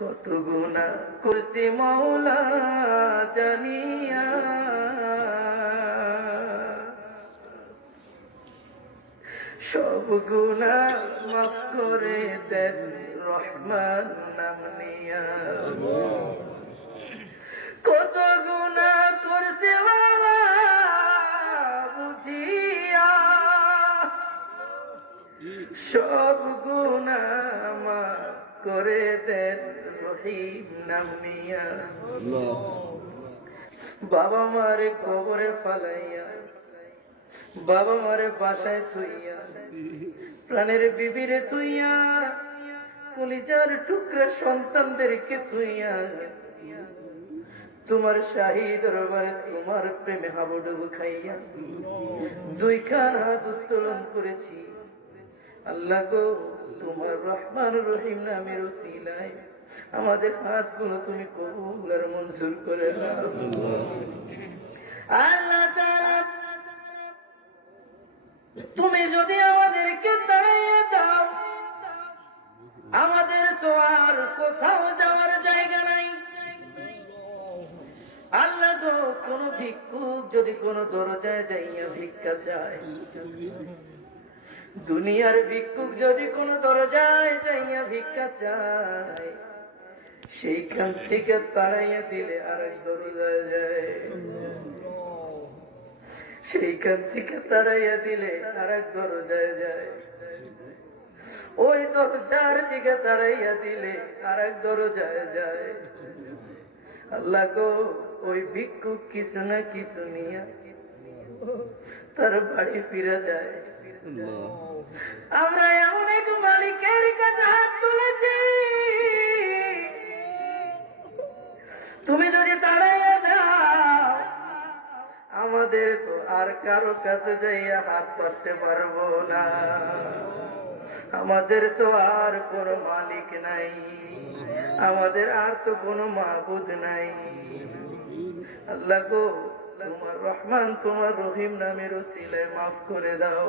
কত গুনাহ করছি মাওলা জানিয়া, সব গুনাহ মাফ করে দেন রহমান নাম নিয়া। কত গুনাহ করছি বাবা বুঝিয়া, সব গুনাহ মাফ করে দেন রহিম নাম নিয়া। বাবা মারে কবরে ফালাইয়া, বাবা মারে বাসায় থুইয়া, প্রাণের বিবিরে থুইয়া, কলিজার টুকরা সন্তানদেরকে থুইয়া, তোমার শাহী দরবারে তোমার প্রেমে হাবুডুবু খাইয়া দুই হাত উত্তোলন করেছি। আল্লাহ গো, তোমার রহমান রহিম নামের উসিলায় আমাদের হাতগুলো তুমি কবুল আর মঞ্জুর করে নাও। আল্লাহ তাআলা, তুমি যদি আমাদেরকে তাড়িয়ে দাও, আমাদের তো আর কোথাও যাওয়ার জায়গা নাই। আল্লাহ গো, কোন ভিক্ষুক যদি কোন দরজায় যাইয়া ভিক্ষা চায়, দুনিয়ার ভিক্ষুক যদি কোন দরজায় যাইয়া ভিক্ষা চায়, সেইখান থেকে তাড়াইয়া দিলে আরেক দরজায় যায়, সেইখান থেকে তাড়াইয়া দিলে আরেক দরজায় যায়, ওই দরজার দিকে তাড়াইয়া দিলে আরেক দরজায় যায়। আল্লাহ গো, ওই ভিক্ষুক কিছু না কিছু নিয়ে তার বাড়ি ফিরে যায়। আমরা এমন এক মালিকের কাছে হাত তুলেছি, তুমি যদি তাড়াইয়া দাও, আমাদের তো আর কারো কাছে যাইয়া হাত পাততে পারবো না, আমাদের তো আর কোন মালিক নাই, আমাদের আর তো কোনো মাবুদ নাই। আল্লাহ গো, তোমার রহমান তোমার রহিম নামের উসিলায় মাফ করে দাও।